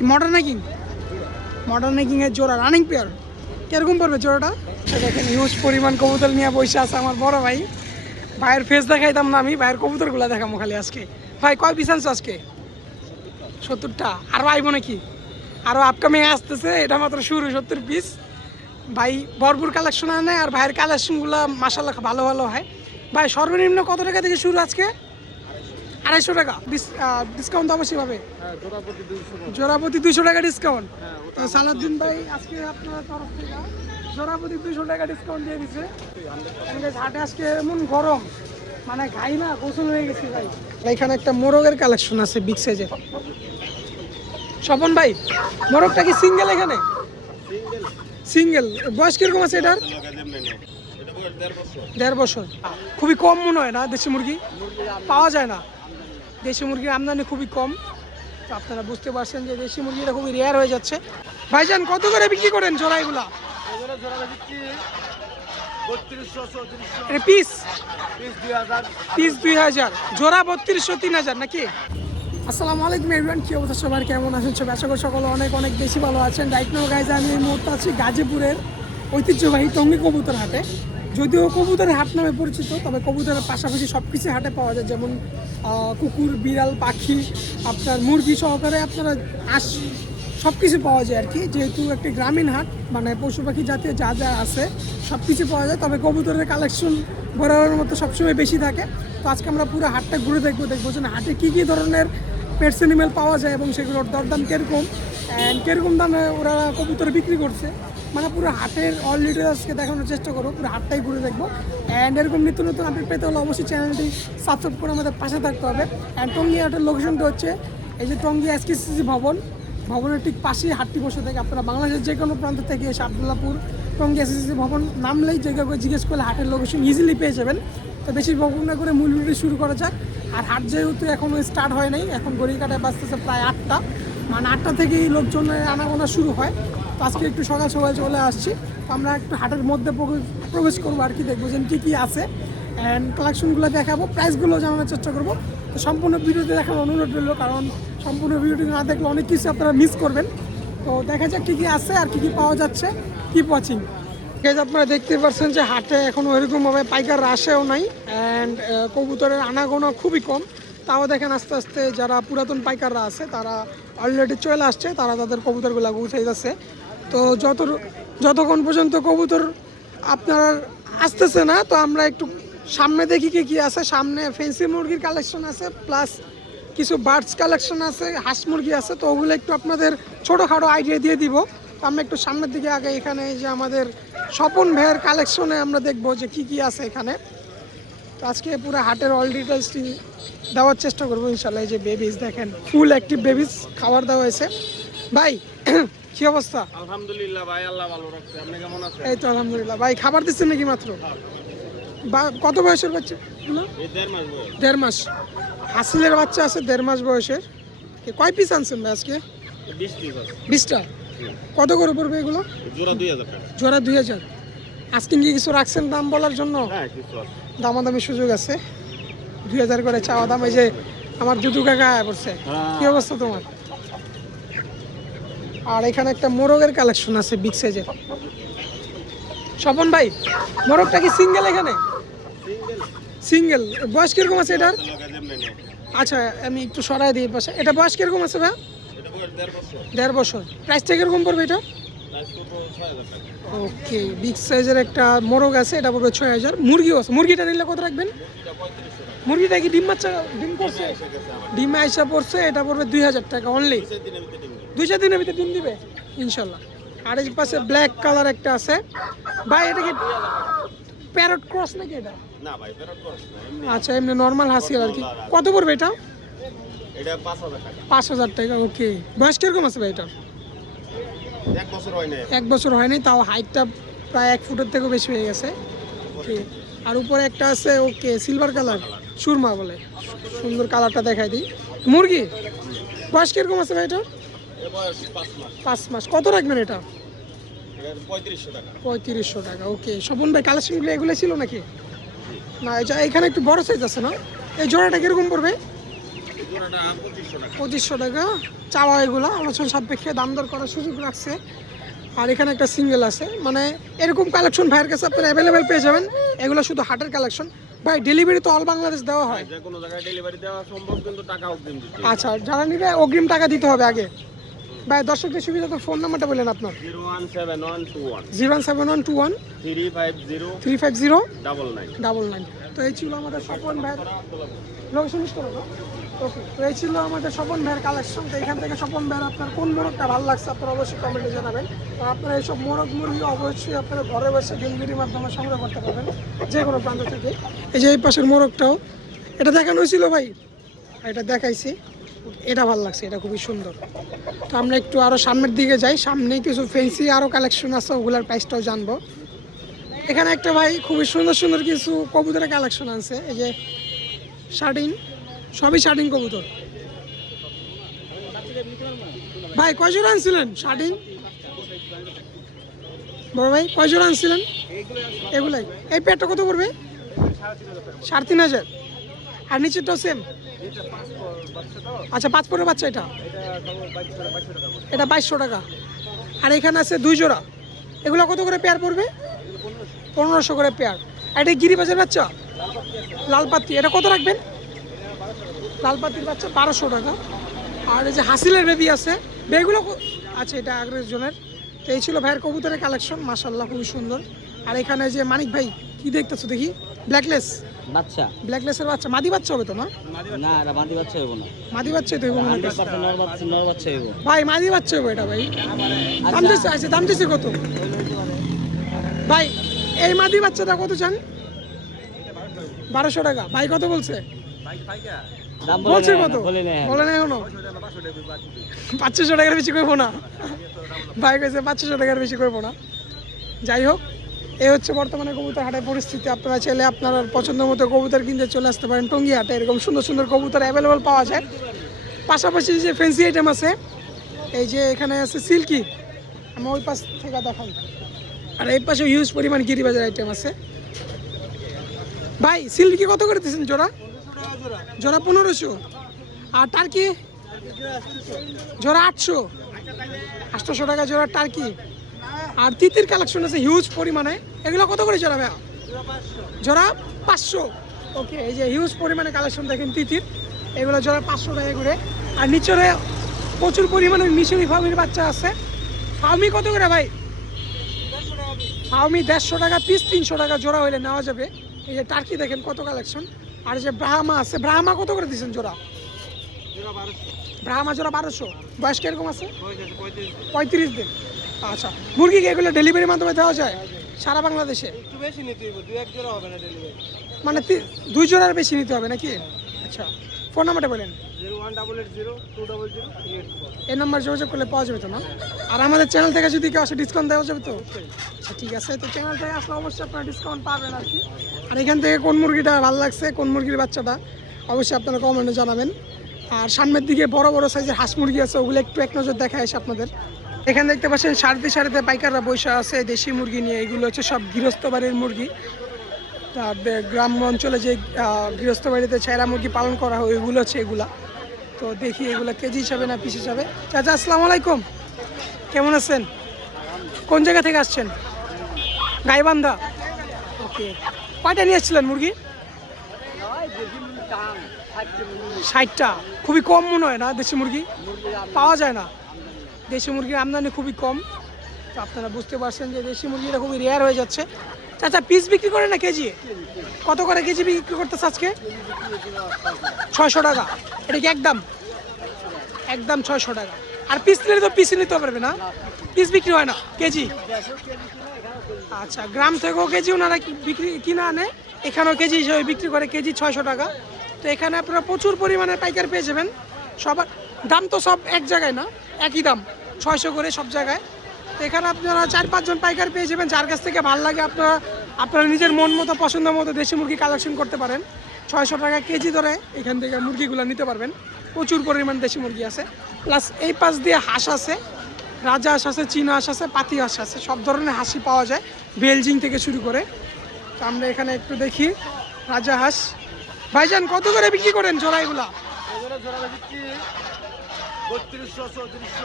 কি modern king এর জোড়া রানিং পেয়ার কিরকম পড়বে জোড়াটা? দেখেন হিউজ পরিমাণ কবুতর নিয়ে বসে আছে আমার বড় ভাই। ভাইয়ের ফেস দেখাইতাম না আমি, ভাইয়ের কবুতরগুলো দেখাবো খালি আজকে। ভাই কয় পিস আনছো আজকে? 70টা। আরও আইব নাকি? আরও আপকামিং আসতেছে, এটা মাত্র শুরু। 70 পিস ভাই, ভরপুর কালেকশন আনে। আর ভাইয়ের কালেকশনগুলো মাশাআল্লাহ ভালো ভালো হয়। ভাই সর্বনিম্ন কত টাকা থেকে শুরু আজকে? 250 টাকা। ডিসকাউন্ট তো অবশ্যই পাবে। জোড়াপতি 200 টাকা ডিসকাউন্ট। তো সালাউদ্দিন ভাই আজকে আপনার তরফ থেকে জোড়াপতি 200 টাকা ডিসকাউন্ট দিয়ে দিচ্ছে। হাটে আজকে এমন গরম, মানে খাই না গোসল হয়ে গেছি ভাই। এখানে একটা মোরগের কালেকশন আছে বিগ সাইজের। স্বপন ভাই, মোরগটা কি সিঙ্গেল? এখানে সিঙ্গেল। বয়স কিরকম আছে এটার? 1.5 বছর। খুবই কম মনে হয় না? দেশি মুরগি পাওয়া যায় না, দেশি মুরগির আমদানি খুবই কম। তো আপনারা বুঝতে পারছেন যে দেশি মুরগিটা খুবই রেয়ার হয়ে যাচ্ছে। ভাইজান কত করে বিক্রি করেন জোড়া এগুলা? পিস 2000, জোড়া 3200, 3000 নাকি? আসসালামু আলাইকুম এভরিওয়ান, কি অবস্থা সবার, কেমন আছেন সবাই? আশা করি সকলে অনেক অনেক বেশি ভালো আছেন। রাইট নাও গাইজ, আমি এই মুহূর্তে আছি গাজীপুরের ঐতিহ্যবাহী টঙ্গী কবুতর হাটে। যদিও কবুতরের হাট নামে পরিচিত, তবে কবুতরের পাশাপাশি সব কিছু হাটে পাওয়া যায়, যেমন কুকুর, বিড়াল, পাখি, আপনার মুরগি সহকারে আপনারা সব কিছু পাওয়া যায় আর কি। যেহেতু একটি গ্রামীণ হাট, মানে পশু পাখি জাতীয় যা যা আছে সব কিছু পাওয়া যায়। তবে কবুতরের কালেকশন বরাবরের মতো সবসময় বেশি থাকে। তো আজকে আমরা পুরো হাটটা ঘুরে দেখবো যে হাটে কী কী ধরনের পেটস অ্যানিমেল পাওয়া যায় এবং সেগুলোর দরদাম কীরকম অ্যান্ড কীরকম দামে ওরা কবুতর বিক্রি করছে। মানে পুরো হাটের অল ডিটেলসকে দেখানোর চেষ্টা করবো, পুরো হাটটাই ঘুরে দেখবো। অ্যান্ড এরকম নিত্য নতুন আপডেট পেতে হলে অবশ্যই চ্যানেলটি সাবস্ক্রাইব করে আমাদের পাশে থাকতে হবে। অ্যান্ড টঙ্গী হাটের লোকেশনটা হচ্ছে এই যে টঙ্গী এসকেসিসি ভবনের ঠিক পাশেই হাটটি বসে থাকে। আপনারা বাংলাদেশের যে কোনো প্রান্ত থেকে এসে আবদুল্লাপুর টঙ্গী এসকেসিসি ভবন নামলেই জায়গা করে জিজ্ঞেস করলে হাটের লোকেশন ইজিলি পেয়ে যাবেন। তো বেশি বকবক না করে মূল ভিডিও শুরু করা যাক। আর হাট যেহেতু এখনও স্টার্ট হয় নাই, এখন ঘড়ির কাটায় বাজতেছে প্রায় 8টা, মানে 8টা থেকেই লোকজনের আনাগোনা শুরু হয়। তো আজকে একটু সকাল সকাল চলে আসছি, তো আমরা একটু হাটের মধ্যে প্রবেশ করবো আর কি, দেখবো যে কী কী আছে অ্যান্ড কালেকশনগুলো দেখাবো, প্রাইসগুলো জানানোর চেষ্টা করবো। তো সম্পূর্ণ ভিডিওতে দেখার অনুরোধ রইল, কারণ সম্পূর্ণ ভিডিওটি না দেখলে অনেক কিছু আপনারা মিস করবেন। তো দেখা যাক কী কী আছে আর কী কী পাওয়া যাচ্ছে। Keep watching. আপনারা দেখতে পাচ্ছেন যে হাটে এখন ওইরকমভাবে পাইকাররা আসেও নাই অ্যান্ড কবুতরের আনাগোনা খুবই কম। তাও দেখেন আস্তে আস্তে যারা পুরাতন পাইকাররা আছে তারা অলরেডি চলে আসছে, তারা তাদের কবুতরগুলো গুছিয়ে যাচ্ছে। তো যতক্ষণ পর্যন্ত কবুতর আপনার আসতেছে না, তো আমরা একটু সামনে দেখি কি আছে। সামনে ফেন্সি মুরগির কালেকশন আছে, প্লাস কিছু বার্ডস কালেকশন আছে, হাঁস মুরগি আছে। তো ওগুলো একটু আপনাদের ছোটোখাটো আইডিয়া দিয়ে দিব। তো আমরা একটু সামনের দিকে আগে এখানে যে আমাদের স্বপন ভাইয়ের কালেকশনে আমরা দেখবো যে কি আছে এখানে। তো আজকে পুরো হাটের অল ডিটেলসটি দেওয়ার চেষ্টা করবো ইনশাল্লাহ। এই যে বেবিস দেখেন, ফুল অ্যাক্টিভ বেবিস খাবার দেওয়া হয়েছে। ভাই কি অবস্থা? আলহামদুলিল্লাহ ভাই, আল্লাহ ভালো রাখছে। আপনি কেমন আছেন? এই তো আলহামদুলিল্লাহ। ভাই খাবার দিচ্ছেন নাকি মাত্র? কত বয়সের বাচ্চা? 1.5 মাস। হাসিলের বাচ্চা আছে 1.5 মাস বয়সের। কয় পিস আনছেন ভাই আজকে? 20টা। কত করে পড়বে এগুলো? জোড়া 2000। আজকে কি কিছু রাখছেন দাম বলার জন্য? দামাদামি সুযোগ আছে। 2000 করে চাওয়া দাম। এই যে আমার দুদু কাকা পড়ছে। কি অবস্থা তোমার? আর এখানে একটা মোরগের কালেকশন আছে বিগ সাইজের। স্বপন ভাই, মোরগটা কি সিঙ্গেল? এখানে সিঙ্গেল। বয়স কিরকম আছে এটার? আচ্ছা, আমি একটু সরাই দিই পাশে। এটা বয়স কিরকম আছে ভাই? 1.5 বছর। প্রাইসটা কিরকম পড়বে এটা? ওকে, বিগ সাইজের একটা মোরগ আছে, এটা পড়বে 6000। মুরগিও আছে। মুরগিটা নিলে কত রাখবেন? মুরগিটা কি ডিম করছে? ডিম আইসা পড়ছে, এটা পড়বে 2000 টাকা অনলি। 2-4 দিনের ভিতরে ডিম দিবে ইনশাল্লাহ। আর এই পাশে ব্ল্যাক কালার একটা আছে। ভাই এটা কি প্যারট ক্রস নাকি এটা? না ভাই, প্যারট ক্রস না, আচ্ছা এমনি নরমাল হাসিল আর কি। কত পড়বে এটা? এটা 5000 টাকা। 5000 টাকা। ওকে, বয়স কিরকম আছে ভাই এটা? 1 বছর হয় না। 1 বছর হয়নি, তাও হাইটটা প্রায় 1 ফুটের থেকেও বেশি হয়ে গেছে। ওকে, আর উপরে একটা আছে ওকে সিলভার কালার, সুরমা বলে। সুন্দর কালারটা দেখাই দিই। মুরগি বয়স কিরকম আছে ভাই এটা? 5 মাস। কত রাখবেন এটা? 3500 টাকা। ওকে, স্বপন ভাই কালেকশনগুলো এগুলো ছিল নাকি? না, এটা এখানে একটু বড় সাইজ আছে না? এই জোড়াটা কিরকম পড়বে? জোড়াটা 2500 টাকা। 2500 টাকা চাওয়া, এগুলো আলোচনা সাপেক্ষে দাম দর করার সুযোগ রাখছে। আর এখানে একটা সিঙ্গেল আছে, মানে এরকম কালেকশন ভাইয়ের কাছে আপনারা অ্যাভেলেবেল পেয়ে যাবেন। এগুলো শুধু হাটের কালেকশন। ভাই ডেলিভারি তো অল বাংলাদেশ দেওয়া হয়? যে কোনো জায়গায় ডেলিভারি দেওয়া সম্ভব, কিন্তু টাকা অগ্রিম দিতে হবে। আচ্ছা, যারা নিবে অগ্রিম টাকা দিতে হবে আগে। ভাই দর্শকদের সুবিধা তো ফোন নাম্বারটা বলেন আপনার। 01712 07121 350 350 99। 99। তো এই ছিল আমাদের স্বপন ভাইয়ের লোকেশন। ওকে, তো এই ছিল আমাদের স্বপন ভাইয়ের কালেকশন। তো এখান থেকে স্বপন ভাইয়ের আপনার কোন মোরগটা ভালো লাগছে আপনারা অবশ্যই কমেন্টে জানাবেন। আর আপনারা এইসব মোরগ মুরগি অবশ্যই আপনারা ঘরে বসে ডেলিভারির মাধ্যমে সংগ্রহ করতে পারবেন যে কোনো প্রান্ত থেকে। এই যে এই পাশের মোরগটাও, এটা দেখানো হয়েছিল ভাই, এটা দেখাইছি, এটা ভালো লাগছে, এটা খুবই সুন্দর। তো আমরা একটু আরও সামনের দিকে যাই, সামনে কিছু ফেন্সি আরও কালেকশন আছে, ওগুলোর প্রাইসটাও জানবো। এখানে একটা ভাই খুবই সুন্দর সুন্দর কিছু কবুতরের কালেকশন আছে। এই যে শার্টিন, সবই শার্টিন কবুতর। ভাই কয় জোড়া আনছিলেন শার্টিন? বড় ভাই কয় জোড়া আনছিলেন? এগুলাই। এই পেটটা কত পড়বে? 3500। আর নিচেরটাও সেম? আচ্ছা, 5 পরের বাচ্চা এটা 2200 টাকা। আর এখানে আছে 2 জোড়া, এগুলো কত করে পেয়ার পড়বে? 1500 করে পেয়ার। আর এটা গিরিবাজের বাচ্চা লালপাতি, এটা কত রাখবেন? লালপাতির বাচ্চা 1200 টাকা। আর এই যে হাসিলের বেবি আছে, বেগুলো আচ্ছা এটা আগের জনের। তো এই ছিল ভাইয়ের কবুতরের কালেকশন, মাশাআল্লাহ খুবই সুন্দর। আর এখানে যে মানিক ভাই কি দেখতেছো দেখি, ব্ল্যাকলেস বাচ্চা, ব্ল্যাকলেসের বাচ্চা, মাদি বাচ্চা হবে তো না? না এটা মাদি বাচ্চা হইব না, মাদি বাচ্চাই তো হইব মনে হয়। 100% নর বাচ্চা হইব ভাই মাদি বাচ্চা হবে এটা ভাই। দাম দিচ্ছে, আচ্ছা দাম দিচ্ছে কত ভাই? এই মাদি বাচ্চাটা কত চান? 1200 টাকা। ভাই কত বলছে? দাম বলছে কত? বলে না বলে না এখনো? 500 টাকার বেশি করবো না ভাই, কইছে 500 টাকার বেশি করবো না। যাই হোক, এই হচ্ছে বর্তমানে কবুতর হাটের পরিস্থিতি। আপনারা চাইলে আপনার পছন্দ মতো কবুতর কিনতে চলে আসতে পারেন টঙ্গী হাটে। এরকম সুন্দর সুন্দর কবুতর অ্যাভেলেবল পাওয়া যায়। পাশাপাশি যে ফ্যান্সি আইটেম আছে, এই যে এখানে আছে সিল্কি, আমি ওই পাশ থেকে দেখাই। আর এই পাশে হিউজ পরিমাণ গিরিবাজার আইটেম আছে। ভাই সিল্কি কত করে দিচ্ছেন জোড়া? জোড়া 1500। আর টার্কি জোড়া 800 টাকা জোড়া টার্কি। আর তিতির কালেকশন আছে হিউজ পরিমাণে, এগুলো কত করে জোড়া ভাইয়া? জোড়া 500। ওকে, এই যে হিউজ পরিমাণে কালেকশন দেখেন তিতির, এগুলো জোড়া 500 টাকা করে। আর নিচরে প্রচুর পরিমাণে মিশরি ফার্মির বাচ্চা আছে। ফার্মি কত করে ভাই? ফার্মি 150 টাকা পিস, 300 টাকা জোড়া হইলে নেওয়া যাবে। এই যে টার্কি দেখেন কত কালেকশন। আর যে ব্রাহ্মা আছে, ব্রাহ্মা কত করে দিচ্ছেন জোড়া? ব্রাহ্মা জোড়া 1200। বয়স কিরকম আছে? 35 দিন। আচ্ছা, মুরগি কি এগুলো ডেলিভারির মাধ্যমে দেওয়া যায় সারা বাংলাদেশে? একটু বেশি নিতে হবে, 2-1 জোড়া হবে না ডেলিভারি। মানে 2 জোড়ার বেশি নিতে হবে নাকি? আচ্ছা, ফোন নাম্বারটা বলেন। 01880 এই নাম্বার যোগাযোগ করলে পাওয়া যাবে তো না? আর আমাদের চ্যানেল থেকে যদি কেউ আসে ডিসকাউন্ট দেওয়া যাবে তো? আচ্ছা ঠিক আছে, তো চ্যানেল থেকে আসলে অবশ্যই আপনারা ডিসকাউন্ট পাবেন আর কি। আর এখান থেকে কোন মুরগিটা ভালো লাগছে, কোন মুরগির বাচ্চাটা, অবশ্যই আপনারা কমেন্টে জানাবেন। আর সামনের দিকে বড় বড় সাইজের হাঁস মুরগি আছে, ওগুলো একটু এক নজর দেখায় এসে আপনাদের। এখানে দেখতে পাচ্ছেন সারিতে পাইকাররা বসে আছে দেশি মুরগি নিয়ে। এগুলো হচ্ছে সব গৃহস্থ বাড়ির মুরগি। তার গ্রাম অঞ্চলে যে গৃহস্থ বাড়িতে ছায়রা মুরগি পালন করা হয় ওইগুলো হচ্ছে এগুলা। তো দেখি এগুলো কেজি হিসাবে না পিস হিসাবে। চাচা আসসালামু আলাইকুম, কেমন আছেন? কোন জায়গা থেকে আসছেন? গাইবান্ধা। ওকে, কয়টা নিয়ে এসেছিলেন মুরগি? 60টা। খুবই কম মনে হয় না, দেশি মুরগি পাওয়া যায় না, দেশি মুরগির আমদানি খুবই কম। তো আপনারা বুঝতে পারছেন যে দেশি মুরগিটা খুবই রেয়ার হয়ে যাচ্ছে। চাচা পিস বিক্রি করে না কেজি? কত করে কেজি বিক্রি করতেছে আজকে? 600 টাকা। এটা কি একদম 600 টাকা? আর পিস নিলে তো পিস নিতে পারবে না, পিস বিক্রি হয় না, কেজি। আচ্ছা, গ্রাম থেকেও কেজি ওনারা কিনে আনে, এখানেও কেজি হিসেবে বিক্রি করে, কেজি 600 টাকা। তো এখানে আপনারা প্রচুর পরিমাণে পাইকার পেয়ে যাবেন। সবার দাম তো সব এক জায়গায় না, একই দাম 600 করে সব জায়গায়। তো এখানে আপনারা 4-5 জন পাইকার পেয়ে যাবেন, যার কাছ থেকে ভালো লাগে আপনারা নিজের মন মতো পছন্দ মতো দেশি মুরগি কালেকশন করতে পারেন। 600 টাকা কেজি ধরে এখান থেকে মুরগিগুলো নিতে পারবেন। প্রচুর পরিমাণ দেশি মুরগি আছে। প্লাস এই পাশ দিয়ে হাঁস আছে, রাজা হাঁস আছে, চীনা হাঁস আছে, পাতি হাঁস আছে, সব ধরনের হাঁসই পাওয়া যায় বেলজিং থেকে শুরু করে। তো আমরা এখানে একটু দেখি রাজা হাঁস। ভাইজান কত করে বিক্রি করেন জোড়া এগুলা?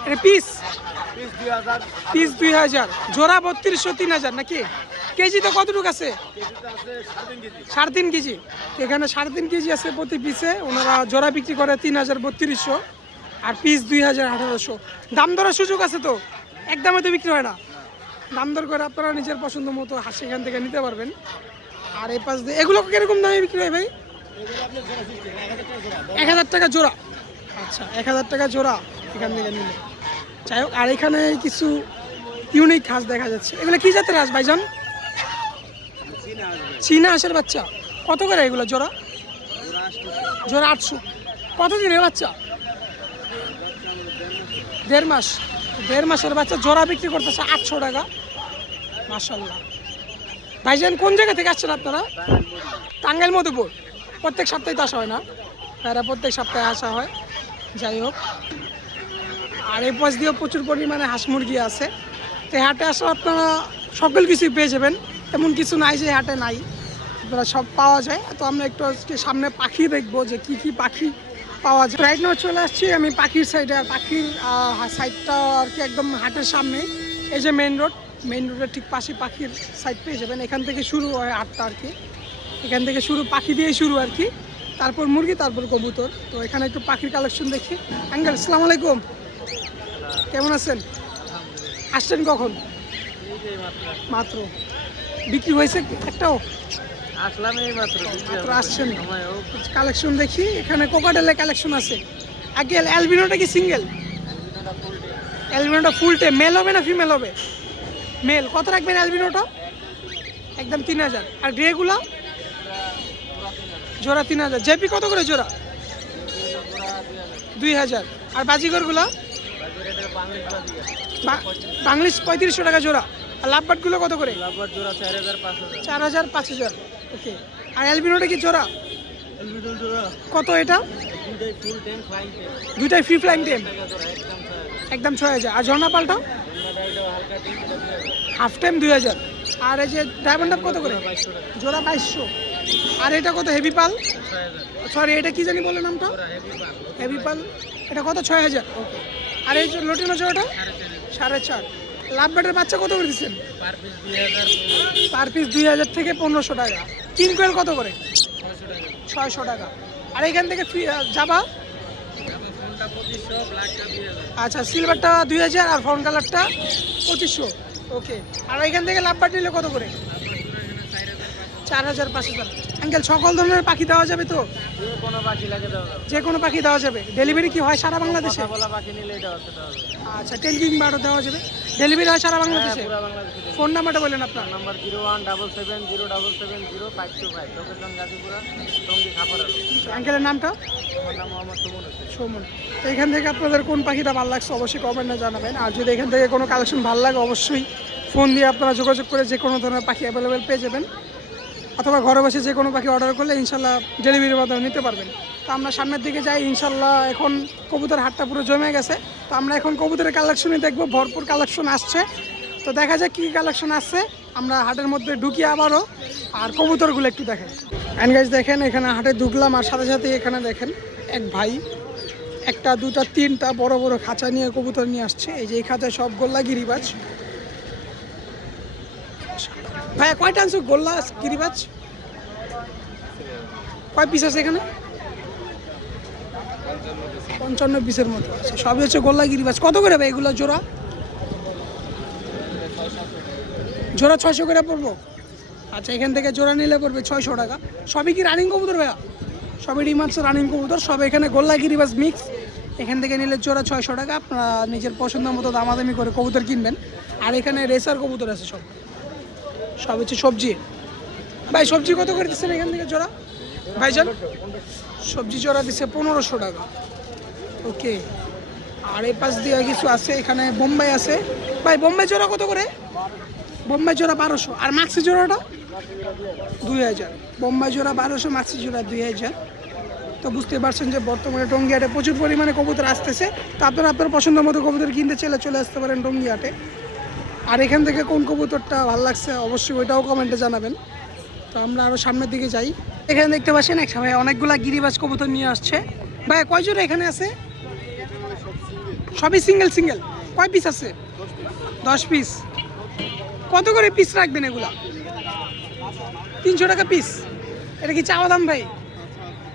এটা পিস পিস 2000 2000, জোড়া 3200 3000 নাকি? কেজি তো কতটুকু আছে? কেজিতে আছে 3.5 কেজি। 3.5 কেজি। এখানে 3.5 কেজি আছে প্রতি পিসে। ওনারা জোড়া বিক্রি করে 3000 3200 আর পিস 2000 1800। দাম দরের সুযোগ আছে তো, একদমে তো বিক্রি হয় না। দাম দর করে আপনারা নিজের পছন্দ মতো হাঁস এখান থেকে নিতে পারবেন। আর এই পাশ দিয়ে এগুলো কিরকম দামে বিক্রি হয় ভাই? 1000 টাকা জোড়া। আচ্ছা, 1000 টাকা জোড়া এখান থেকে নিলে। যাই হোক, আর এখানে কিছু ইউনিক হাঁস দেখা যাচ্ছে। এগুলো কি জাতের হাঁস ভাইজান? চীনা হাঁসের বাচ্চা। কত করে এগুলো জোড়া? জোড়া 800। কতদিনের বাচ্চা? 1.5 মাস। 1.5 মাসের বাচ্চা জোড়া বিক্রি করতেছে 800 টাকা। মাশাআল্লাহ। ভাইজান কোন জায়গা থেকে আসছেন আপনারা? টাঙ্গাইল মধুপুর। প্রত্যেক সপ্তাহে তো আসা হয় না, তারা প্রত্যেক সপ্তাহে আসা হয়। যাই হোক, আর এই পাশ দিয়েও প্রচুর পরিমাণে হাঁস মুরগি আছে। তো এই হাটে আসলে আপনারা সকল কিছুই পেয়ে যাবেন, এমন কিছু নাই যে হাটে নাই, আপনারা সব পাওয়া যায়। তো আমরা একটু আজকে সামনে পাখি দেখবো যে কি কি পাখি পাওয়া যায়। রাইট নাও চলে আসছি আমি পাখির সাইডে। আর পাখির সাইডটা আর কি একদম হাটের সামনে। এই যে মেইন রোডের ঠিক পাশে পাখির সাইড পেয়ে যাবেন। এখান থেকে শুরু হয় হাটটা আর কি। এখান থেকে শুরু, পাখি দিয়েই শুরু আর কি। তারপর মুরগি, তারপর কবুতর। তো এখানে একটু পাখির কালেকশন দেখি। আঙ্কেল আসসালামু আলাইকুম, কেমন আছেন? আসছেন কখন? মাত্র। বিক্রি হয়েছে একটাও? আসলাম এই মাত্র। মাত্র আসছেন। কালেকশন দেখি, এখানে কোকাটেলের কালেকশন আছে। আগে অ্যালবিনোটা কি সিঙ্গেল? অ্যালবিনোটা ফুল টে। মেল হবে না ফিমেল হবে? মেল। কত রাখবেন অ্যালবিনোটা? একদম 3000। আর গ্রেগুলো জোড়া 3000। জেপি কত করে জোড়া? 2000। আর বাজিগরগুলো? বাংলিশ 3500 টাকা জোড়া। আর লাভবার্ডগুলো কত করে? লাভবার জোড়া 4000 5000। 4000 5000। ওকে। আর অ্যালবিনোটা কি জোড়া? এলবিডল জোড়া কত এটা? দুইটাই ফুল টেম ফ্লাইং টেম। দুইটাই ফ্রি ফ্লাইং টেম। জোড়া একদম একদম 6000। 6000। আর ঝর্ণা পাল্টা? এটা হালকা টেম, এটা 2000। Half time 2000। আর এই যে ডায়মন্ড আপ কত করে? 2200 টাকা। জোড়া 2200। আর এটা কত? হেভি পাল? 6000। সরি, এটা কি জানি বলে নামটা? জোড়া হেভি পাল। হেভি পাল। এটা কত? 6000। ওকে। আর এই যে লটিনো জোড়াটা? 4.5। লাভবার্ডের বাচ্চা কত করে দিচ্ছেন? Per piece 2000। পার পিস 2000 থেকে 1500 টাকা। কিং কোয়েল কত করে? 600 টাকা। 600 টাকা। আর এখান থেকে যাবা? ফোনটা 2500, ব্ল্যাকটা 2000। আচ্ছা, সিলভারটা 2000 আর ফন কালারটা 2500। ওকে। আর এখান থেকে লাভবার্ড নিলে কত করে? 4000 5000। আঙ্কেল সকল ধরনের পাখি দেওয়া যাবে তো? যে কোনো পাখি লাগে দাও দাও। যে কোনো পাখি দেওয়া যাবে? ডেলিভারি কি হয় সারা বাংলাদেশে? কথা বলা পাখি নিলে এটা হচ্ছে দাও। আচ্ছা, টেলকিং বারও দেওয়া যাবে? ডেলিভারি হয় সারা বাংলাদেশে? পুরো বাংলাদেশে। ফোন নাম্বারটা বলেন আপনার। নাম্বার 01770770525। লোকেশন গাজীপুরা, টঙ্গী খাপাড়া। আঙ্কেলের নামটা? আমার নাম মোহাম্মদ সুমন হোসেন। সুমন। তো এখান থেকে আপনাদের কোন পাখিটা ভালো লাগছে অবশ্যই কমেন্টে জানাবেন। আর যদি এখান থেকে কোনো কালেকশন ভালো লাগে অবশ্যই ফোন দিয়ে আপনারা যোগাযোগ করে যে কোনো ধরনের পাখি অ্যাভেলেবেল পেয়ে যাবেন, অথবা ঘরে বসে যে কোনো পাখি অর্ডার করলে ইনশাল্লাহ ডেলিভারির মাধ্যমে নিতে পারবেন। তো আমরা সামনের দিকে যাই ইনশাল্লাহ। এখন কবুতর হাটটা পুরো জমে গেছে। তো আমরা এখন কবুতরের কালেকশনই দেখবো। ভরপুর কালেকশন আসছে। তো দেখা যাক কী কালেকশন আসছে। আমরা হাটের মধ্যে ঢুকি আবারও, আর কবুতরগুলো একটু দেখেন। অ্যান্ড গাইস দেখেন, এখানে হাটে ঢুকলাম আর সাথে সাথে এখানে দেখেন এক ভাই একটা দুটা তিনটা বড় বড় খাঁচা নিয়ে কবুতর নিয়ে আসছে। এই যে এই খাঁচায় সব গোল্লা গিরিবাজ। ভাইয়া কয়টা আনছো গোল্লা গিরিবাজ? কয় পিস আছে এখানে? 55 পিসের মতো আছে। সবই হচ্ছে গোল্লা গিরিবাজ। কত করে ভাই এগুলো জোড়া? জোড়া 600 করে পড়বো। আচ্ছা, এখান থেকে জোড়া নিলে পড়বে 600 টাকা। সবই কি রানিং কবুতর ভাইয়া? সবই ডিমান্ডস রানিং কবুতর, সব এখানে গোল্লা গিরিবাজ মিক্স। এখান থেকে নিলে জোড়া 600 টাকা। আপনারা নিজের পছন্দ মতো দামাদামি করে কবুতর কিনবেন। আর এখানে রেসার কবুতর আছে সব। সব হচ্ছে সবজি। ভাই সবজি কত করে দিচ্ছেন এখান থেকে জোড়া? ভাইজান সবজি জোড়া দিচ্ছে 1500 টাকা। ওকে। আর এই পাশ দিয়ে কিছু আছে, এখানে বোম্বাই আছে। ভাই বোম্বাই জোড়া কত করে? বোম্বাই জোড়া 1200। আর মাক্সি জোড়াটা 2000। বোম্বাই জোড়া 1200, মাক্সি জোড়া 2000। তো বুঝতে পারছেন যে বর্তমানে টঙ্গী হাটে প্রচুর পরিমাণে কবুতর আসতেছে। তো আপনারা আপনার পছন্দ মতো কবুতর কিনতে চলে আসতে পারেন টঙ্গী হাটে। আর এখান থেকে কোন কবুতরটা ভালো লাগছে অবশ্যই ওইটাও কমেন্টে জানাবেন। তো আমরা আরও সামনের দিকে যাই। এখানে দেখতে পাচ্ছেন এক সময় অনেকগুলা গিরিবাজ কবুতর নিয়ে আসছে। ভাই কয় জোড়া এখানে আছে? সবই সিঙ্গেল সিঙ্গেল। কয় পিস আছে? 10 পিস। কত করে পিস রাখবেন এগুলা? 300 টাকা পিস। এটা কি চাওয়া দাম ভাই?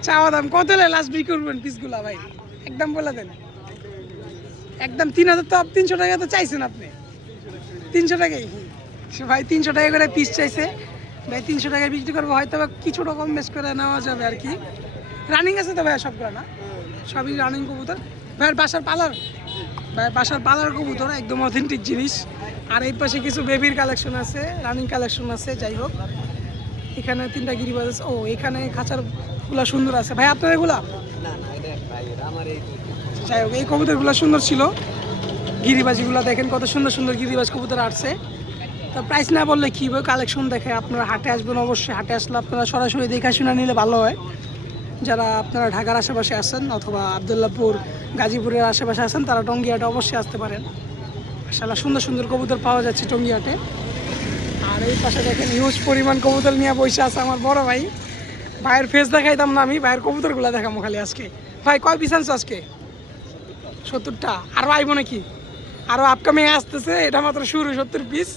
চাওয়া দাম কত হলে লাস্ট বিক্রি করবেন পিসগুলা ভাই? একদম বলে দেন। একদম 3000 তো 300 টাকা তো চাইছেন আপনি। 300 টাকাই ভাই, 300 টাকা করে পিস চাইছে ভাই। 300 টাকায় বিক্রি করবো, হয়তো বা কিছুটা কম বেশ করে নেওয়া যাবে আর কি। রানিং আছে তো ভাই সবগুলো? না সবই রানিং কবুতর ভাইয়ের বাসার পালার। ভাই বাসার পালার কবুতর একদম অথেন্টিক জিনিস। আর এই পাশে কিছু বেবির কালেকশন আছে, রানিং কালেকশন আছে। যাই হোক, এখানে 3টা গিরিবাজ আছে। ও এখানে খাঁচারগুলো সুন্দর আছে ভাই। আপনার এগুলা? যাই হোক, এই কবুতরগুলো সুন্দর ছিল। গিরিবাজিগুলো দেখেন কত সুন্দর সুন্দর গিরিবাজ কবুতর আসছে। তা প্রাইস না বললে কী হবে, কালেকশন দেখে আপনারা হাটে আসবেন। অবশ্যই হাটে আসলে আপনারা সরাসরি দেখা শুনে নিলে ভালো হয়। যারা আপনারা ঢাকার আশেপাশে আছেন অথবা আবদুল্লাহপুর গাজীপুরের আশেপাশে আছেন, তারা টঙ্গিহাটে অবশ্যই আসতে পারেন। মাশাআল্লাহ সুন্দর সুন্দর কবুতর পাওয়া যাচ্ছে টঙ্গিহাটে। আর এই পাশে দেখেন হিউজ পরিমাণ কবুতর নিয়ে বসে আছে আমার বড় ভাই। ভাইয়ের ফেস দেখাইতাম না আমি, ভাইয়ের কবুতরগুলো দেখাবো খালি আজকে। ভাই কয় পিস আনছো আজকে? 70টা। আরও আইব নাকি? আরও আপকামিং আসতেছে, এটা মাত্র শুরু। 70 পিস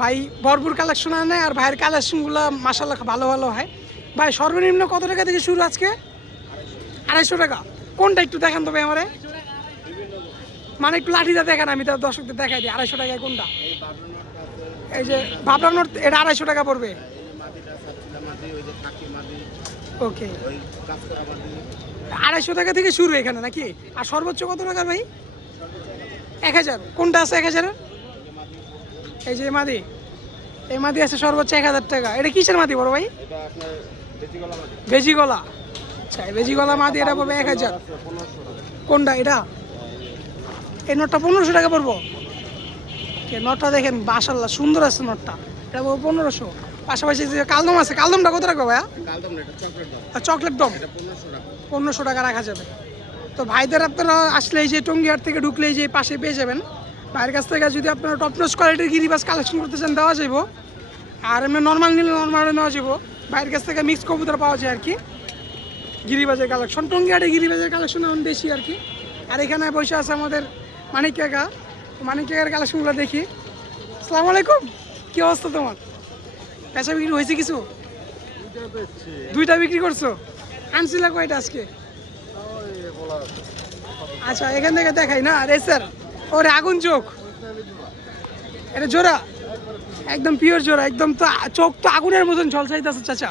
ভাই, ভরপুর কালেকশন আনে। আর ভাইয়ের কালেকশনগুলো মাশাআল্লাহ ভালো ভালো হয়। ভাই সর্বনিম্ন কত টাকা থেকে শুরু আজকে? 250 টাকা। কোনটা একটু দেখান তো ভাই আমারে, মানে একটু লাঠিটা দেখান, আমি তার দর্শকদের দেখাই দিই। 250 টাকায় কোনটা? এই যে ভাবরানোর, এটা 250 টাকা পড়বে। ওকে, 250 টাকা থেকে শুরু এখানে নাকি? আর সর্বোচ্চ কত টাকা ভাই? 1000। কোনটা আছে 1000? এই যে মাদি, এই মাদি আছে সর্বোচ্চ 1000 টাকা। এটা কিসের মাদি বড় ভাই? বেজি গলা। আচ্ছা, বেজি গলা মাদি, এটা পড়বে 1000। কোনটা এটা? এই নটটা 1500 টাকা পড়বো। নটটা দেখেন মাশাআল্লাহ সুন্দর আছে নটটা, এটা পড়বো 1500। পাশাপাশি যে কালদম আছে, কালদমটা কত রাখবো ভাইয়া? চকলেট দম 1500 টাকা রাখা যাবে। তো ভাইদের আপনারা আসলে এই যে টঙ্গিহাট থেকে ঢুকলে এই যে পাশে পেয়ে যাবেন। ভাইয়ের কাছ থেকে যদি আপনারা টপ নচ কোয়ালিটির গিরিবাজ কালেকশন করতে চান, দেওয়া যাইব। আর এমনি নর্মাল নিলে নর্মালে নেওয়া যাবো। ভাইয়ের কাছ থেকে মিক্স কবুতর পাওয়া যায় আর কি। গিরিবাজের কালেকশন, টঙ্গিহাটে গিরিবাজের কালেকশন এখন বেশি আর কি। আর এখানে বসে আছে আমাদের মানিক কাকা। মানিক কাকার কালেকশনগুলো দেখি। আসসালামু আলাইকুম, কী অবস্থা তোমার? পেঁচা বিক্রি হয়েছে কিছু? 2টা বিক্রি করছো? আনছিলা কয়টা আজকে? আচ্ছা, এখান থেকে দেখাই না রেসার। ওরে আগুন চোখ, এটা জোড়া একদম পিওর জোড়া, একদম তো চোখ তো আগুনের মতন ঝলসাইতেছে। চাচা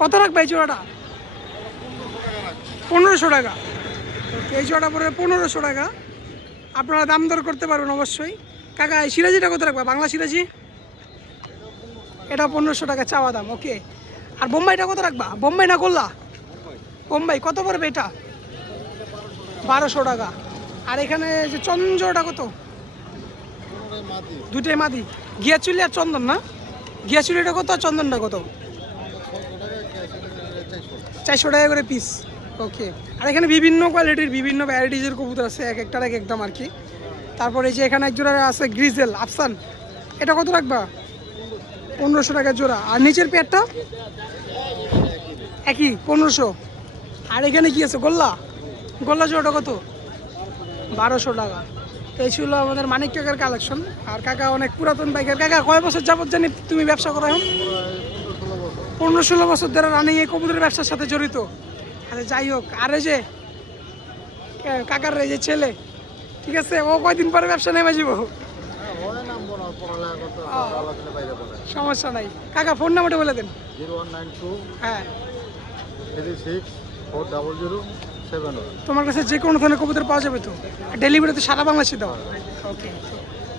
কত রাখবে এই জোড়াটা? 1500 টাকা। এই জোড়াটা পড়বে 1500 টাকা। আপনারা দাম দর করতে পারবেন অবশ্যই। কাকা এই সিরাজিটা কত রাখবে? বাংলা সিরাজি, এটা 1500 টাকা চাওয়া দাম। ওকে, আর বোম্বাইটা কত রাখবা? বোম্বাই না করলা? বোম্বাই কত পড়বে এটা? 1200 টাকা। আর এখানে যে চন্দনটা কত? 2টাই মাদি। গিয়াচুলি আর চন্দন না? গিয়াচুলিটা কত আর চন্দনটা কত? 400 টাকা করে পিস। ওকে, আর এখানে বিভিন্ন কোয়ালিটির বিভিন্ন ভ্যারাইটিজের কবুতর আছে, এক একটার এক একদম আর কি। তারপরে এই যে এখানে এক জোড়া আছে গ্রিজেল আফসান, এটা কত রাখবা? 1500 টাকা জোড়া। আর নিচের পেয়ারটা একই 1500। আর এখানে কি আছে? গোল্লা, গোল্লা জোড়াটা কত? 1200 টাকা। এই ছিল আমাদের মানিক কাকার কালেকশন। আর কাকা অনেক পুরাতন বাইকের। কাকা কয় বছর যাবত জানি তুমি ব্যবসা করো এখন? 15-16 বছর ধরে রানিং এই কবুতরের ব্যবসার সাথে জড়িত। আচ্ছা যাই হোক, আর এই যে কাকার এই যে ছেলে, ঠিক আছে, ও কয়দিন পরে ব্যবসা নেমে যাব? সমস্যা নাই। কাকা ফোন নাম্বারটা বলে দেন। 0192 হ্যাঁ, 36 400 তোমার কাছে যে কোনো ধরনের কবুতর পাওয়া যাবে তো? ডেলিভারি তো সারা বাংলাদেশে দাও? ওকে,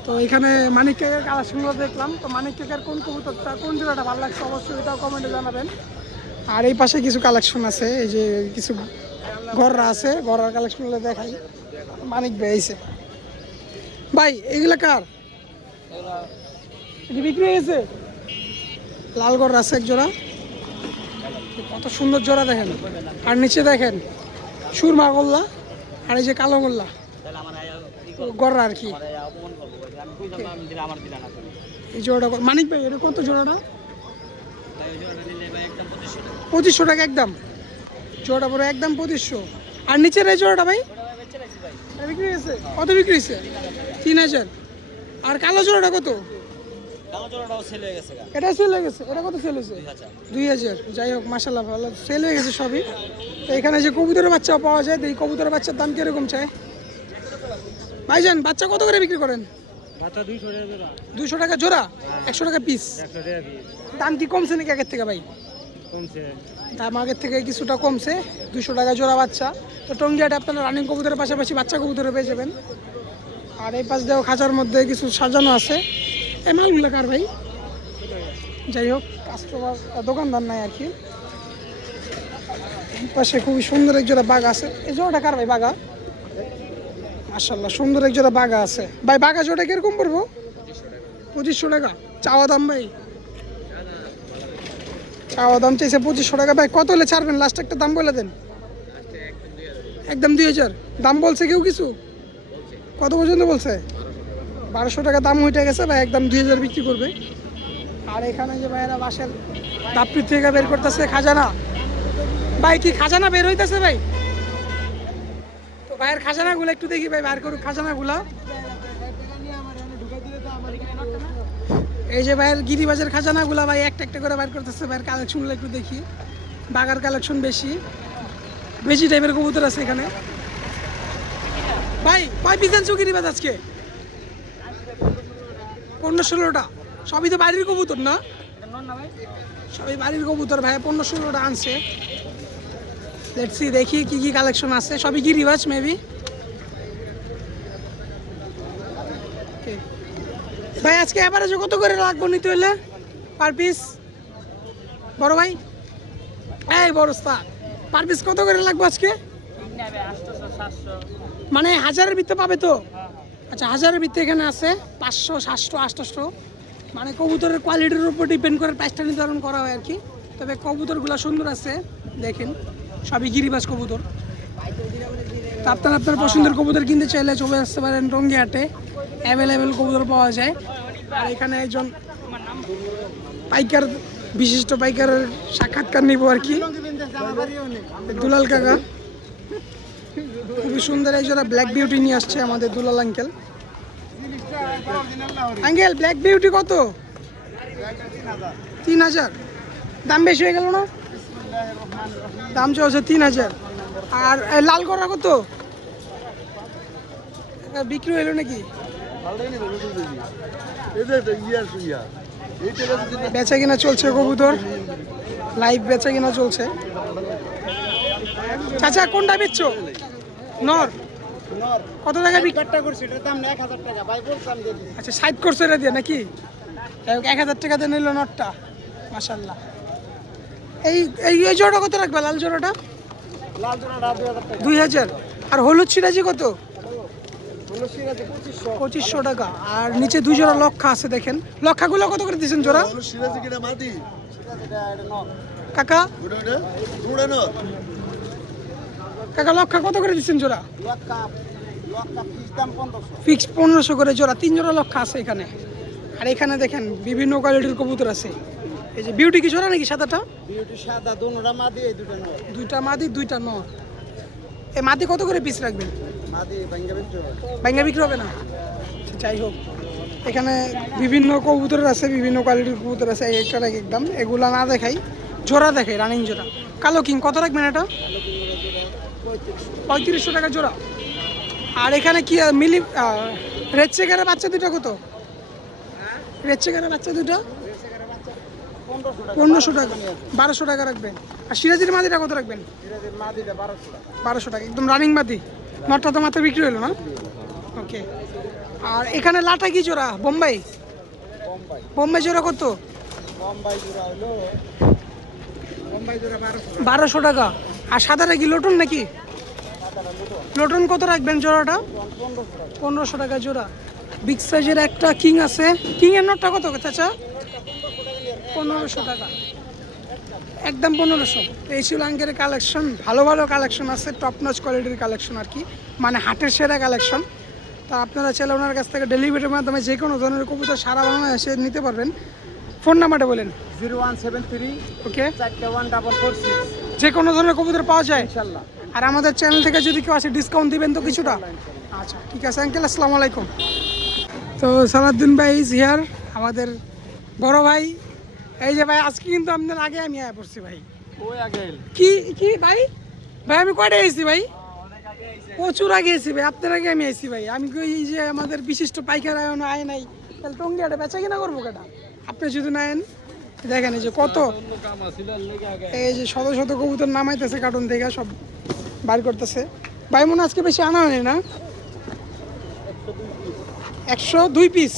তো এখানে মানিক কেকের কালেকশনগুলো দেখলাম। তো মানিক কেকের কোন কবুতরটা, কোন জোড়াটা ভালো লাগছে অবশ্যই এটাও কমেন্টে জানাবেন। আর এই পাশে কিছু কালেকশন আছে, এই যে কিছু গররা আছে, গররার কালেকশনগুলো দেখাই। মানিক ভাই আইছে। ভাই এইগুলা কার? এটি বিক্রি হয়ে গেছে? লাল গররা আছে এক জোড়া, কত সুন্দর জোড়া দেখেন। আর নিচে দেখেন সুরমা গোল্লা, আর এই যে কালো গোল্লা গররা আর কি। এই জোড়াটা মানিক ভাই, এটা কত জোড়াটা? 2500 টাকা একদম। জোড়াটা পুরো একদম 2500। আর নিচের এই জোড়াটা ভাই এটা বিক্রি হয়েছে? কত বিক্রি হয়েছে? 3000। আর কালো জোড়াটা কত? কালো জোড়াটাও সেল হয়ে গেছে গা। এটা সেল হয়ে গেছে। এটা কত সেল হয়েছে? 2000। 2000। যাই হোক মাশাল্লাহ ভালো সেল হয়ে গেছে সবই। তো এখানে যে কবুতরের বাচ্চা পাওয়া যায়, তো এই কবুতরের বাচ্চার দাম কিরকম চাই ভাইজান? বাচ্চা কত করে বিক্রি করেন? বাচ্চা 200 টাকা জোড়া। 200 টাকা জোড়া, 100 টাকা পিস। 100 টাকা পিস। দাম কি কমছে নাকি আগের থেকে ভাই? কমছে। দাম আগের থেকে কিছুটা কমছে। 200 টাকা জোড়া বাচ্চা। তো টঙ্গিয়াটা আপনারা রানিং কবুতরের পাশাপাশি বাচ্চা কবুতরে পেয়ে যাবেন। আর এই পাশ দিয়েও খাঁচার মধ্যে কিছু সাজানো আছে। এই মালগুলো কার ভাই? যাই হোক কাস্টমার দোকানদার নাই আর কি। এই পাশে খুবই সুন্দর এক জোড়া বাঘা আছে। এই জোড়াটা কার ভাই? বাঘা মাশাআল্লাহ সুন্দর এক জোড়া বাঘা আছে ভাই। বাঘা জোড়া কিরকম পড়বো? 2500 টাকা চাওয়া দাম ভাই। চাওয়া দাম চাইছে 2500 টাকা ভাই। কত হলে ছাড়বেন? লাস্ট একটা দাম বলে দেন। একদম 2000 দাম বলছে কেউ কিছু? কত পর্যন্ত বলছে? 1200 টাকা দাম উঠে গেছে ভাই। একদম 2000 বিক্রি করবে। আর এখানে যে ভাইয়েরা বাসের দাপড়ি থেকে বের করতেছে খাজানা। ভাই কি খাজানা বের হইতেছে ভাই? তো ভাইয়ের খাজানাগুলো একটু দেখি ভাই, বাইর করুক খাজানাগুলো। এই যে ভাইয়ের গিরিবাজের খাজানাগুলো ভাই একটা একটা করে বাইর করতেছে। ভাইয়ের কালেকশনগুলো একটু দেখি। বাগার কালেকশন বেশি, বেশি টাইপের কবুতর আছে এখানে। ভাই কয় পিস আনছো গিরিবাজ আজকে? 15-16টা। সবই তো বাড়ির কবুতর না? সবই বাড়ির কবুতর ভাই। 15-16টা আনছে। লেটস সি দেখি কি কি কালেকশন আছে। সবই গিরিবাজ মেবি। ভাই আজকে এভারেজে কত করে লাগবো নিতে হলে পার পিস? বড় ভাই এই বড় স্যার পার পিস কত করে লাগবে আজকে? মানে 1000-এর ভিতরে পাবে তো? আচ্ছা 1000-এর ভিতরে এখানে আছে 500, 700, 800। মানে কবুতরের কোয়ালিটির উপর ডিপেন্ড করে প্রাইসটা নির্ধারণ করা হয় আর কি। তবে কবুতরগুলো সুন্দর আছে দেখেন, সবই গিরিবাজ কবুতর। তা আপনারা আপনার পছন্দের কবুতর কিনতে চাইলে চলে আসতে পারেন টঙ্গী হাটে। অ্যাভেলেবেল কবুতর পাওয়া যায়। আর এখানে একজন পাইকার, বিশিষ্ট পাইকারের সাক্ষাৎকার নিব আর কি। দুলাল কাকা খুবই সুন্দর একজোড়া ব্ল্যাক বিউটি নিয়ে আসছে আমাদের দুলাল আঙ্কেল। আঙ্কেল ব্ল্যাক বিউটি কত? 3000। দাম বেশি হয়ে গেল না? দাম চলছে 3000। আর লাল করা কত বিক্রি হইলো নাকি? বেচা কিনা চলছে কবুতর, লাইভ বেচা কিনা চলছে। চাচা কোনটা বেচছো? নর কত টাকা বিক্রি করছে? এটার দাম 1000 টাকা ভাই বলতাম। আচ্ছা সাইড করছে এটা দিয়ে নাকি? 1000 টাকা দিয়ে নিল নরটা। মাশাআল্লাহ। এই এই জোড়া কত রাখবে? লাল জোড়াটা? লাল জোড়াটা 2000। আর হলুদ সিরাজি কত? হলুদ সিরাজি 2500 টাকা। আর নিচে দুই জোড়া লক্ষা আছে দেখেন। লক্ষাগুলো কত করে দিয়েছেন জোড়া? হলুদ সিরাজি কিনা মাদি কাকা? কাকা লক্ষা কত করে দিচ্ছেন জোড়া? ফিক্সড 1500 করে জোড়া। 3 জোড়া লক্ষা আছে এখানে। আর এখানে দেখেন বিভিন্ন কোয়ালিটির কবুতর আছে। এই যে বিউটি কি জোড়া নাকি সাদাটা? বিউটি সাদা, দুটোটা মাদি, এই দুটো নর। দুইটা মাদি দুইটা নর। এই মাদি কত করে পিস রাখবেন? মাদি ভাঙ্গা বিক্রি হবে না? যাই হোক এখানে বিভিন্ন কবুতরের আছে, বিভিন্ন কোয়ালিটির কবুতর আছে। একটা এক একদম এগুলা না দেখাই, জোড়া দেখাই রানিং জোড়া। কালো কিং কত রাখবেন এটা? 3500 টাকা জোড়া। আর এখানে কি মিলি রেড চেকারের বাচ্চা দুটো কত? রেড চেকারের বাচ্চা দুটো 1500 টাকা। 1200 টাকা রাখবেন। আর সিরাজির মাদিটা কত রাখবেন? 1200 টাকা একদম রানিং মাদি। নটটা তো মাত্র বিক্রি হলো না? ওকে। আর এখানে লাটা কি জোড়া? বোম্বাই বোম্বাই জোড়া কত? বোম্বাই জোড়া 1200 টাকা। আর সাদাটা কি লোটন নাকি? লোটন কত রাখবেন জোড়াটা? 1500 টাকা জোড়া। বিগ সাইজের একটা কিং আছে। কিং এর নটটা কত চাচা? 1500 টাকা একদম 1500। এই ছিল আঙ্কের কালেকশন। ভালো ভালো কালেকশন আছে, টপ নচ কোয়ালিটির কালেকশন আর কি, মানে হাটের সেরা কালেকশন। তা আপনারা চাইলে ওনার কাছ থেকে ডেলিভারির মাধ্যমে যে কোনো ধরনের কবুতর সারা বাংলাদেশে নিতে পারবেন। ফোন নাম্বারটা বলেন। 0173 ওকে 414446। যে কোনো ধরনের কবুতর পাওয়া যায় ইনশাআল্লাহ। আর আমাদের চ্যানেল থেকে যদি কেউ আসে ডিসকাউন্ট দিবেন তো কিছুটা? আচ্ছা ঠিক আছে আঙ্কেল, আসসালামু আলাইকুম। তো সালাউদ্দিন ভাই ইজ হিয়ার, আমাদের বড় ভাই। এই যে ভাই আজকে কিন্তু আপনার আগে আমি আয়া পড়ছি ভাই। ওই আগে কি কি ভাই? ভাই আমি কয়টা এসেছি ভাই? প্রচুর আগে এসেছি ভাই, আপনার আগে আমি এসেছি ভাই। আমি কই এই যে আমাদের বিশিষ্ট পাইকার এখনো আয় নাই, তাহলে টঙ্গিয়াটা বেচা কিনা করবো কেটা? আপনি যদি নেন দেখেন এই যে কত, কাম আছিল লেগে আগে এই যে শত শত কবুতর নামাইতেছে কার্টুন থেকে, সব বার করতেছে। ভাই মনে হয় আজকে বেশি আনা হয়নি না? 102 পিস,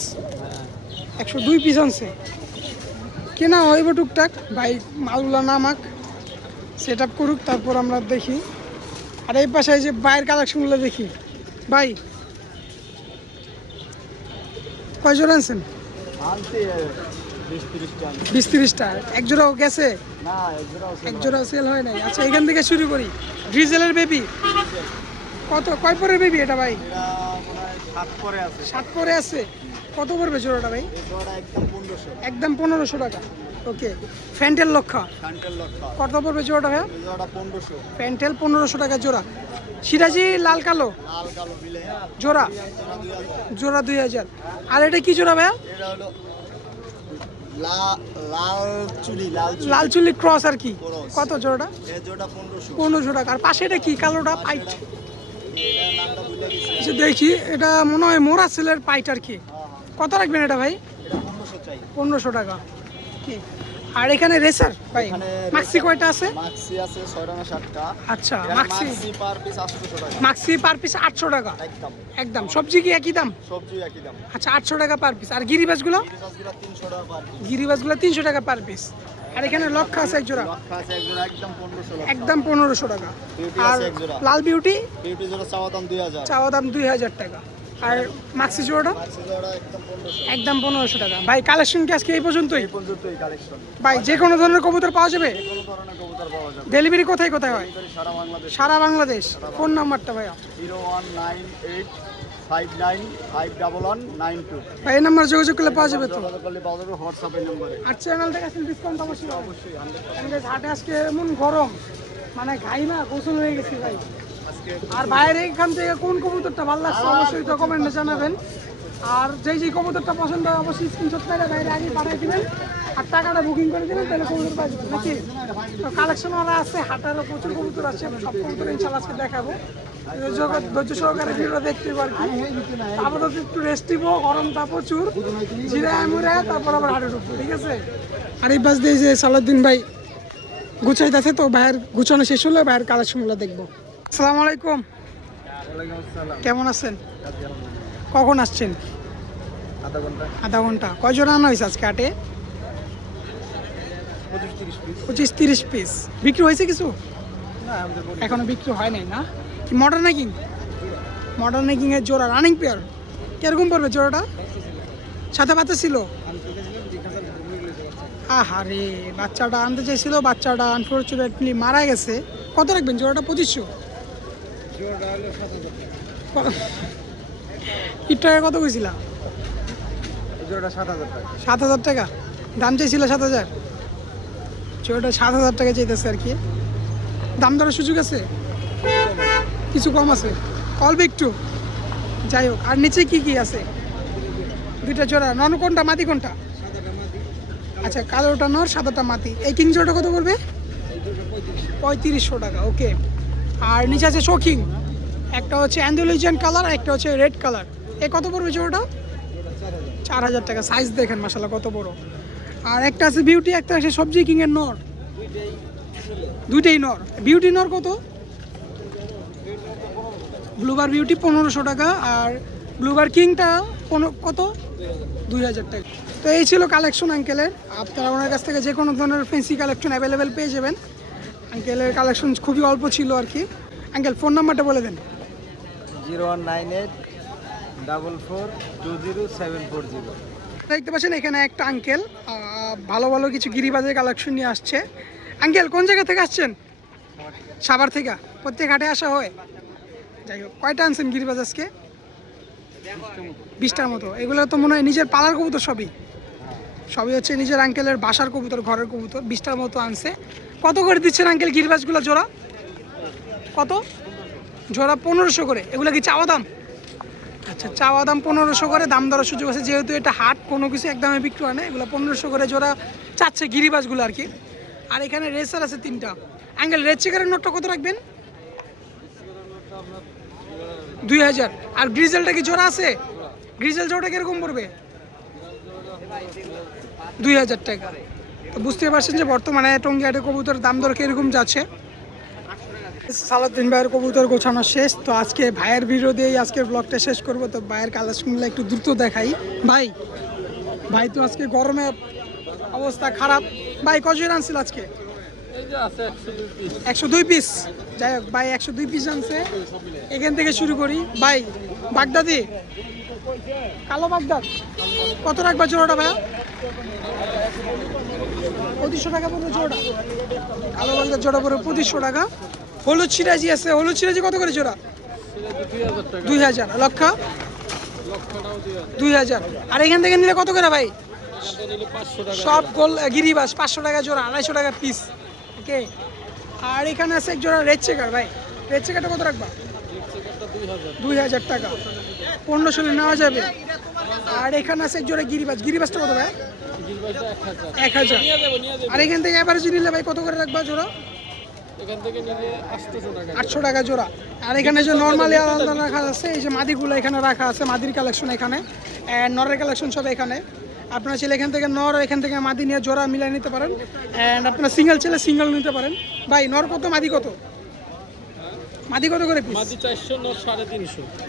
102 পিস আনছে। কেনা হইব টুকটাক, ভাই মালগুলা নামাক, সেট আপ করুক, তারপর আমরা দেখি। আর এই পাশে এই যে বাইরের কালেকশনগুলো দেখি। ভাই কয় জোড়া আনছেন? আনতে 20-30 টা 20-30টা। এক জোড়াও গেছে? না একজোড়াও এক জোড়াও সেল হয় নাই। আচ্ছা এখান থেকে শুরু করি। ডিজেলের বেবি কত, কয় পরের বেবি এটা ভাই? এটা মনে হয় 7 পরে আছে 7 পরে আছে। কত পড়বে জোড়াটা ভাই? এই জোড়া একদম 1500 একদম 1500 টাকা। ওকে। ফ্যান্টেল লক্ষা কান্টেল লক্ষ কত পড়বে জোড়াটা ভাই? এই জোড়া 1500 ফ্যান্টেল 1500 টাকা জোড়া। সিরাজি লাল কালো লাল কালো মিলে জোড়া, জোড়া 2000। আর এটা কি জোড়া ভাই? এটা হলো লাল চুলি লাল চুলি ক্রস আর কি। Cross। কত জোড়াটা? এই জোড়া 1500 1500 টাকা। আর পাশে এটা কি কালোটা? পাইট। এটা নামটা ভুলে গেছি আচ্ছা দেখি, এটা মনে হয় মোরা সেলের পাইট আর কি। কত রাখবেন এটা ভাই? এটা 1500 চাই 1500 টাকা। কি আর এখানে রেসার ভাই? এখানে মাক্সি কয়টা আছে? মাক্সি আছে 6-7টা আচ্ছা এখানে মাক্সি, মাক্সি পার পিস 800 টাকা মাক্সি পার পিস 800 টাকা একদম একদম। সবজি কি একই দাম? সবজি একই দাম আচ্ছা 800 টাকা পার পিস। আর গিরিবাসগুলো? গিরিবাসগুলো 300 টাকা পার পিস গিরিবাসগুলো 300 টাকা পার পিস। আর এখানে লক্ষা আছে এক জোড়া, লক্ষ আছে এক জোড়া একদম 1500 টাকা একদম 1500 টাকা। বিউটি আর আছে এক জোড়া লাল বিউটি বিউটি জোড়া চাওয়া দাম 2000 চাওয়া দাম 2000 টাকা। আর মাক্সি জোড়াটা মাক্সি জোড়া একদম 1500 একদম 1500 টাকা। ভাই কালেকশন কি আজকে এই পর্যন্তই? এই পর্যন্তই কালেকশন ভাই যে কোনো ধরনের কবুতর পাওয়া যাবে? কোনো ধরনের কবুতর পাওয়া যাবে ডেলিভারি কোথায় কোথায় হয়? ডেলিভারি সারা বাংলাদেশ সারা বাংলাদেশ। ফোন নাম্বারটা ভাইয়া? 01985951192 ভাই এই নাম্বার যোগাযোগ করলে পাওয়া যাবে তো? যোগাযোগ করলে পাওয়া যাবে হোয়াটসঅ্যাপের নম্বরে আর চ্যানেল থেকে আসলে ডিসকাউন্ট অবশ্যই হবে। অবশ্যই 100% কারণ guys, হাটে আজকে এমন গরম, মানে খাই না গোসল হয়ে গেছি ভাই। আজকে আর বাইরে এখান থেকে কোন কবুতরটা ভালো লাগছে অবশ্যই তো কমেন্টে জানাবেন। আর যেই কবুতরটা পছন্দ হয় অবশ্যই স্ক্রিনশট মেরে বাইরে আগে পাঠিয়ে দিবেন আর টাকাটা বুকিং করে দিবেন, তাহলে কবুতর পাই যাবেন নাকি? তো কালেকশন ওরা আছে, হাটারও প্রচুর কবুতর আছে, সব কবুতর ইনশাল্লাহ আজকে দেখাবো। ধৈর্য সহকারে ভিডিওটা দেখতে পারবো। আপাতত একটু রেস্ট দিব, গরমটা প্রচুর, জিরায় মুড়ে তারপর আবার হাটে ঢুকবো, ঠিক আছে? আর এই পাশ দিয়ে যে সালাউদ্দিন ভাই গুছাইতেছে, তো ভাইয়ের গুছানো শেষ হলে ভাইয়ের কালেকশনগুলো দেখবো। আসসালামু আলাইকুম, ওয়ালাইকুম আসসালাম কেমন আছেন? কখন আসছেন? আধা ঘন্টা আধা ঘন্টা। কয় জোড়া আনা হয়েছে আজকে হাটে? 25-30 পিস 25-30 পিস। বিক্রি হয়েছে কিছু? না আমাদের এখনো বিক্রি হয় নাই না? কি মডার্ন নাইকিং? মডার্ন নাইকিং এর জোড়া রানিং পেয়ার কিরকম পড়বে জোড়াটা? সাথে বাচ্চা ছিল? আহারে, বাচ্চাটা আনতে চাইছিল, বাচ্চাটা আনফর্চুনেটলি মারা গেছে। কত রাখবেন জোড়াটা? 2500? ঈদ টাকা কত কইছিলা? জোড়া 7000 টাকা 7000 টাকা দাম চাইছিল। 7000 জোড়াটা 7000 টাকা চাইতেছে আর কি। দাম দরের সুযোগ আছে? কিছু কম আছে অল্প একটু। যাই হোক, আর নিচে কি কি আছে? দুইটা জোড়া। নন কোনটা, মাটি কোনটা? আচ্ছা কালোটা নর, সাদাটা মাটি। এই কিং জোড়াটা কত পড়বে? 3500 টাকা। ওকে। আর নিচে আছে শোকিং, একটা হচ্ছে অ্যান্ডোলিজিয়ান কালার, একটা হচ্ছে রেড কালার। এ কত পড়বে জোড়াটা? 4000 টাকা। সাইজ দেখেন মাশাআল্লাহ কত বড়। আর একটা আছে বিউটি, একটা আছে সবজি কিং এর নর। দুইটাই নর। বিউটি নর কত? ব্লুবার বিউটি 1500 টাকা, আর ব্লুবার কিংটা কত? 2000 টাকা। তো এই ছিল কালেকশন আঙ্কেলের। আপনারা ওনার কাছ থেকে যে কোনো ধরনের ফ্যান্সি কালেকশন অ্যাভেলেবেল পেয়ে যাবেন। আঙ্কেলের কালেকশন খুবই অল্প ছিল আর কি। আঙ্কেল ফোন নাম্বারটা বলে দেন। 01984420740 দেখতে পাচ্ছেন এখানে একটা আঙ্কেল ভালো ভালো কিছু গিরিবাজের কালেকশন নিয়ে আসছে। আঙ্কেল কোন জায়গা থেকে আসছেন? সাভার থেকে। প্রত্যেক হাটে আসা হয়? যাই হোক, কয়টা আনছেন গিরিবাজ আজকে? 20টার মতো। এগুলো তো মনে হয় নিজের পালার কবুতর? সবই হচ্ছে নিজের আঙ্কেলের বাসার কবুতর, ঘরের কবুতর। 20টার মতো আনছে। কত করে দিচ্ছেন আঙ্কেল গিরিবাজগুলো জোড়া? কত জোড়া 1500 করে। এগুলো কি চাওয়া দাম? আচ্ছা, চাওয়া দাম 1500 করে, দাম দরের সুযোগ আছে, যেহেতু এটা হাট কোনো কিছু একদমে বিক্রি হয় না। এগুলো 1500 করে জোড়া চাচ্ছে গিরিবাজগুলো আর কি। আর এখানে রেসার আছে 3টা। অ্যাঙ্গেল রেড চেকারের নোটটা কত রাখবেন? 2000। আর গ্রিজেলটা কি জোড়া আছে? গ্রিজেল জোড়া কিরকম পড়বে? 2000 টাকা। তো বুঝতে পারছেন যে বর্তমানে টঙ্গী হাটে কবুতর দাম দর কিরকম যাচ্ছে। সালাউদ্দিন ভাইয়ের কবুতর গোছানো শেষ। তো আজকে ভাইয়ের ভিডিও দিয়েই আজকের ব্লগটা শেষ করব। তো ভাইয়ের কালেকশনগুলো একটু দ্রুত দেখাই। ভাই তো আজকে গরমে অবস্থা খারাপ। ভাই কজন আনছিল আজকে? 102 পিস। যাই হোক ভাই 102 পিস আনছে। এখান থেকে শুরু করি। ভাই বাগদাদি, কালো বাগদাদ কত রাখবা জোড়াটা ভাইয়া? 2500 টাকা পড়বে জোড়া। কালো বাগদাদ জোড়া পড়বে 2500 টাকা। হলুদ সিরাজি আছে, হলুদ সিরাজি কত করে জোড়া? 2000। লক্ষা 2000। আর এখান থেকে নিলে কত করে ভাই? সব গোল গিরিবাস 500 টাকা জোড়া, 250 টাকা পিস। ওকে। আর এখানে আছে এক জোড়া রেড চেকার। ভাই রেড চেকারটা কত রাখবা? 2000 টাকা। 1500 নেওয়া যাবে। আর এখানে আছে এক জোড়া গিরিবাস। গিরিবাসটা কত ভাই? 1000। আর এখান থেকে এভারেজ নিলে ভাই কত করে রাখবা জোড়া? 800 টাকা জোড়া। আর এখানে যে নর্মালি আলাদা রাখা আছে, এই যে মাদিগুলো এখানে রাখা আছে, মাদির কালেকশন এখানে, নরের কালেকশন সব এখানে। আপনারা চাইলে এখান থেকে নর, এখান থেকে মাদি নিয়ে জোড়া মিলাই নিতে পারেন। অ্যান্ড আপনারা সিঙ্গেল চাইলে সিঙ্গেল নিতে পারেন। ভাই নর কত, মাদি কত? মাদি কত করে পিস?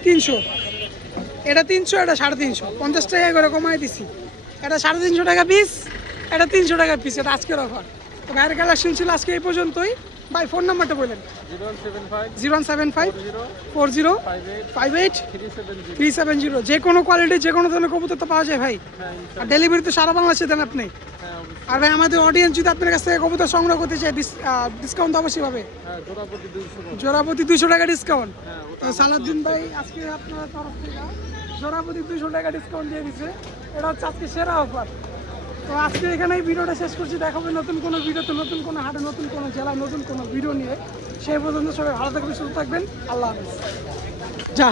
300। এটা 300, এটা 350। 50 টাকা করে কমাই দিছি। এটা 350 টাকা পিস, এটা 300 টাকা পিস। এটা আজকের অফার। তো ভাইয়ের কালেকশন ছিল আজকে এই পর্যন্তই। ভাই ফোন নাম্বারটা বললেন? 075 40 58 370। যে কোনো কোয়ালিটি, যে কোনো ধরনের কবুতর তো পাওয়া যায় ভাই। আর ডেলিভারি তো সারা বাংলাদেশে দেন আপনি। আর ভাই আমাদের অডিয়েন্স যদি আপনার কাছ থেকে কবুতর সংগ্রহ করতে চায়, ডিসকাউন্ট তো অবশ্যই পাবে। জোড়াপতি 200 টাকা ডিসকাউন্ট। তো সালাউদ্দিন ভাই আজকে আপনার তরফ থেকে জোড়াপতি 200 টাকা ডিসকাউন্ট দিয়ে দিচ্ছে। এটা হচ্ছে আজকে সেরা অফার। তো আজকে এখানে এই ভিডিওটা শেষ করছি। দেখাবো নতুন কোনো ভিডিওতে, নতুন কোনো হাটে, নতুন কোনো জেলায়, নতুন কোনো ভিডিও নিয়ে। সেই পর্যন্ত সবাই ভালো থাকবেন, সুস্থ থাকবেন। আল্লাহ হাফেজ। যা।